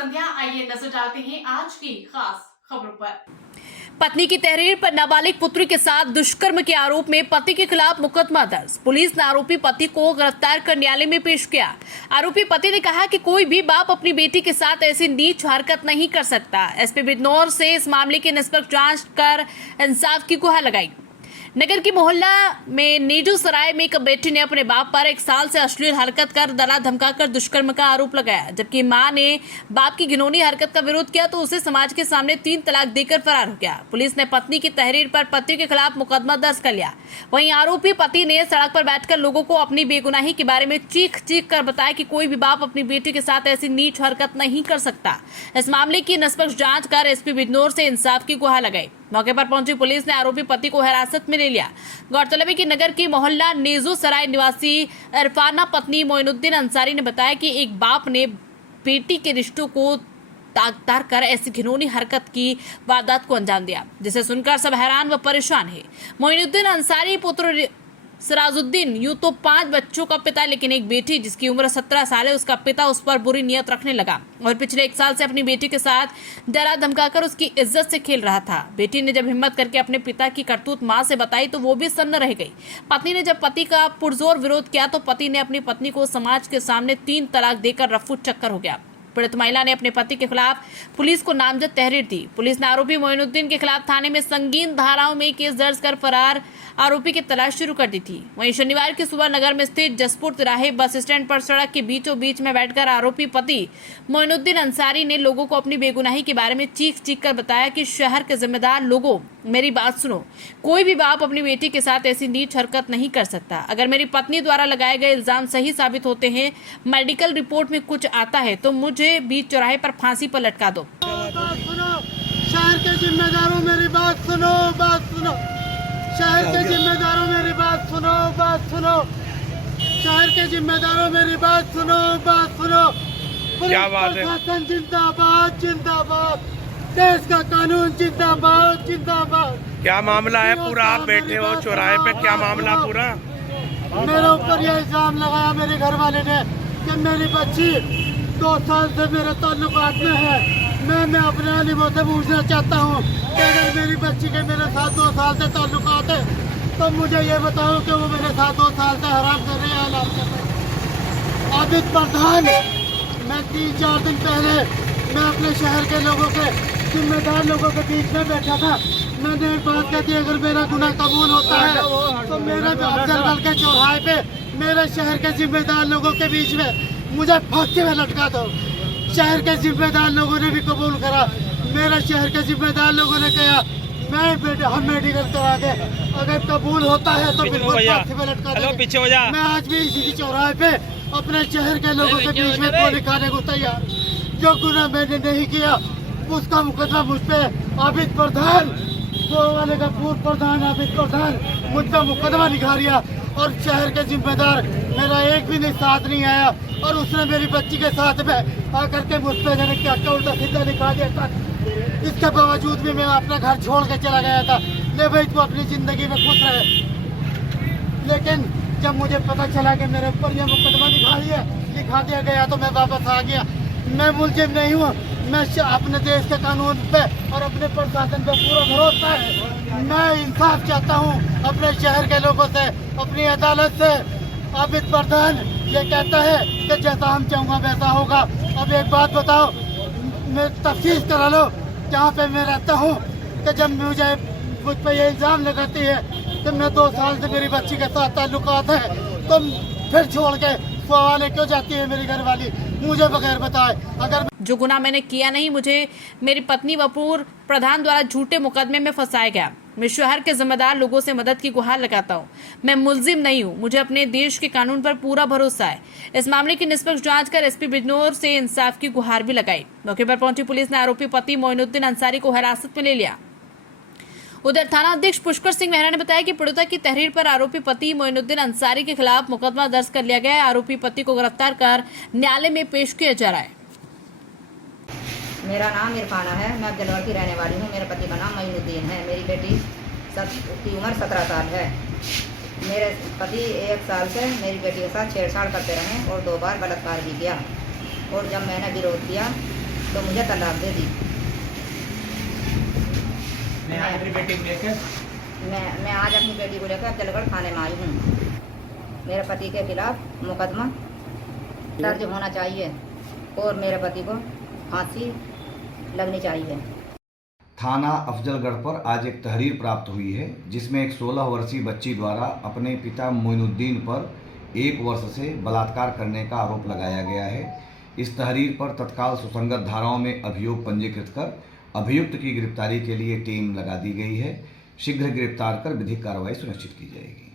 संध्या। आइए नजर डालते हैं आज की खास खबरों पर। पत्नी की तहरीर पर नाबालिग पुत्री के साथ दुष्कर्म के आरोप में पति के खिलाफ मुकदमा दर्ज। पुलिस ने आरोपी पति को गिरफ्तार कर न्यायालय में पेश किया। आरोपी पति ने कहा कि कोई भी बाप अपनी बेटी के साथ ऐसी नीच हरकत नहीं कर सकता। एसपी बिजनौर से इस मामले की निष्पक्ष जांच कर इंसाफ की गुहार लगाई। नगर की मोहल्ला में नीजू सराय में एक बेटी ने अपने बाप पर 1 साल से अश्लील हरकत कर डरा धमकाकर दुष्कर्म का आरोप लगाया। जबकि मां ने बाप की घिनौनी हरकत का विरोध किया तो उसे समाज के सामने 3 तलाक देकर फरार हो गया। पुलिस ने पत्नी की तहरीर पर पति के खिलाफ मुकदमा दर्ज कर लिया। वहीं आरोपी पति ने सड़क पर बैठकर लोगों को अपनी बेगुनाही के बारे में चीख कर बताया कि कोई भी बाप अपनी बेटी के साथ ऐसी नीच हरकत नहीं कर सकता। इस मामले की निष्पक्ष जांच कर एसपी बिजनौर से इंसाफ की गुहार लगाई। मौके पर पहुंची पुलिस ने आरोपी पति को हिरासत में ले लिया। गौरतलब है कि नगर की मोहल्ला नेजू सराय निवासी इरफाना पत्नी मोइनुद्दीन अंसारी ने बताया कि एक बाप ने बेटी के रिश्तों को ताक कर ऐसी घिनौनी हरकत की वारदात को अंजाम दिया, जिसे सुनकर सब हैरान व परेशान है। मोइनुद्दीन अंसारी पुत्र सिराजुद्दीन यूं तो 5 बच्चों का पिता, लेकिन एक बेटी जिसकी उम्र 17 साल है, उसका पिता उस पर बुरी नियत रखने लगा और पिछले 1 साल से अपनी बेटी के साथ डरा धमकाकर उसकी इज्जत से खेल रहा था। बेटी ने जब हिम्मत करके अपने पिता की करतूत मां से बताई तो वो भी सन्न रह गई। पत्नी ने जब पति का पुरजोर विरोध किया तो पति ने अपनी पत्नी को समाज के सामने 3 तलाक देकर रफू चक्कर हो गया। पीड़ित महिला ने अपने पति के खिलाफ पुलिस को नामजद तहरीर दी। पुलिस ने आरोपी मोइनुद्दीन के खिलाफ थाने में संगीन धाराओं में केस दर्ज कर फरार आरोपी की तलाश शुरू कर दी थी। वहीं शनिवार की सुबह नगर में स्थित जसपुर तिराहे बस स्टैंड पर सड़क के बीचों बीच में बैठकर आरोपी पति मोइनुद्दीन अंसारी ने लोगों को अपनी बेगुनाही के बारे में चीख कर बताया कि शहर के जिम्मेदार लोगों, मेरी बात सुनो, कोई भी बाप अपनी बेटी के साथ ऐसी नीच हरकत नहीं कर सकता। अगर मेरी पत्नी द्वारा लगाए गए इल्जाम सही साबित होते हैं, मेडिकल रिपोर्ट में कुछ आता है तो मुझे बीच चौराहे पर फांसी पर लटका दो। शहर के जिम्मेदारों मेरी बात सुनो, बात सुनो। शहर के जिम्मेदारों मेरी बात सुनो, बात सुनो। शहर के जिम्मेदारों मेरी बात सुनो, बात सुनो। क्या बात है? प्रशासन जिंदाबाद, जिंदाबाद। देश का कानून जिंदाबाद, जिंदाबाद। क्या मामला है पूरा? आप बैठे हो चौराहे पे, क्या मामला पूरा? मेरे ऊपर यह इल्जाम लगाया मेरे घर वाले ने कि मेरी बच्ची 2 साल से मेरे ताल्लुकात में है। मैं अपने अलीमों से पूछना चाहता हूँ कि अगर मेरी बच्ची के मेरे साथ 2 साल से ताल्लुकात है तो मुझे ये बताओ कि वो मेरे साथ 2 साल से हराम कर रहे हैं, हलाल कर रहे हैं। आबिद प्रधान, मैं 3-4 दिन पहले मैं अपने शहर के लोगों के जिम्मेदार लोगों के बीच में बैठा था। मैंने एक बात कहती, अगर मेरा गुनाह कबूल होता है तो मेरे अफजलगढ़ के चौराहे पे मेरे शहर के जिम्मेदार लोगों के बीच में मुझे फांसी में लटका दो। शहर के जिम्मेदार लोगों ने भी कबूल करा। मेरे शहर के जिम्मेदार लोगों ने कहा हम मेडिकल करा के अगर कबूल होता है तो बिल्कुल फांसी में लटका देंगे। मैं आज भी इसी चौराहे पे अपने शहर के लोगों के बीच में गोली खाने को तैयार। जो गुनाह मैंने नहीं किया उसका मुकदमा मुझ पे आबिद प्रधान, वो वाले का पूर्व प्रधान आबिद प्रधान मुझ पर मुकदमा लिखा दिया और शहर के जिम्मेदार मेरा एक भी नहीं साथ नहीं आया और उसने मेरी बच्ची के साथ में आकर के मुझ पर क्या उल्टा सीधा लिखा दिया था। इसके बावजूद भी मैं अपना घर छोड़ के चला गया था, ले भाई तू अपनी जिंदगी में खुश रहे। लेकिन जब मुझे पता चला कि मेरे ऊपर यह मुकदमा लिखा दिया गया तो मैं वापस आ गया। मैं मुलजिम नहीं हूँ, मैं अपने देश के कानून पे और अपने प्रशासन पे पूरा भरोसा है। मैं इंसाफ चाहता हूँ अपने शहर के लोगों से, अपनी अदालत से। आबिद प्रधान ये कहता है कि जैसा हम चाहूँगा वैसा होगा। अब एक बात बताओ, मैं तफ्तीश करा लो जहाँ पे मैं रहता हूँ कि जब मुझ पर ये इल्ज़ाम लगाती है कि मैं 2 साल से मेरी बच्ची के साथ ताल्लुकात है, तो फिर छोड़ के फवाले क्यों जाती है मेरी घर वाली, मुझे बगैर बताए। अगर जो गुनाह मैंने किया नहीं, मुझे मेरी पत्नी व पूर्व प्रधान द्वारा झूठे मुकदमे में फंसाया गया। मैं शहर के जिम्मेदार लोगों से मदद की गुहार लगाता हूं। मैं मुलजिम नहीं हूं, मुझे अपने देश के कानून पर पूरा भरोसा है। इस मामले की निष्पक्ष जांच कर एसपी बिजनौर से इंसाफ की गुहार भी लगाई। मौके पर पहुंची पुलिस ने आरोपी पति मोइनुद्दीन अंसारी को हिरासत में ले लिया। उधर थाना अध्यक्ष पुष्कर सिंह मेहरा ने बताया कि पीड़िता की तहरीर पर आरोपी पति मोइनुद्दीन अंसारी के खिलाफ मुकदमा दर्ज कर लिया गया है। आरोपी पति को गिरफ्तार कर न्यायालय में पेश किया जा रहा है। मेरा नाम इरफाना है, मैं अफजलगढ़ की रहने वाली हूँ। मेरे पति का नाम मोइनुद्दीन है। मेरी बेटी की उम्र 17 साल है। मेरे पति 1 साल से मेरी बेटी के साथ छेड़छाड़ करते रहे और 2 बार बलात्कार भी किया। और जब मैंने विरोध किया तो मुझे तलाक दे दी। मैं आज अपनी बेटी को लेकर मैं आज अपनी बेटी को लेकर अफजलगढ़ थाने में आई हूँ। मेरे पति के खिलाफ मुकदमा दर्ज होना चाहिए और मेरे पति को फांसी लगनी चाहिए। थाना अफजलगढ़ पर आज एक तहरीर प्राप्त हुई है जिसमें एक 16 वर्षीय बच्ची द्वारा अपने पिता मोइनुद्दीन पर 1 वर्ष से बलात्कार करने का आरोप लगाया गया है। इस तहरीर पर तत्काल सुसंगत धाराओं में अभियोग पंजीकृत कर अभियुक्त की गिरफ्तारी के लिए टीम लगा दी गई है। शीघ्र गिरफ्तार कर विधिक कार्रवाई सुनिश्चित की जाएगी।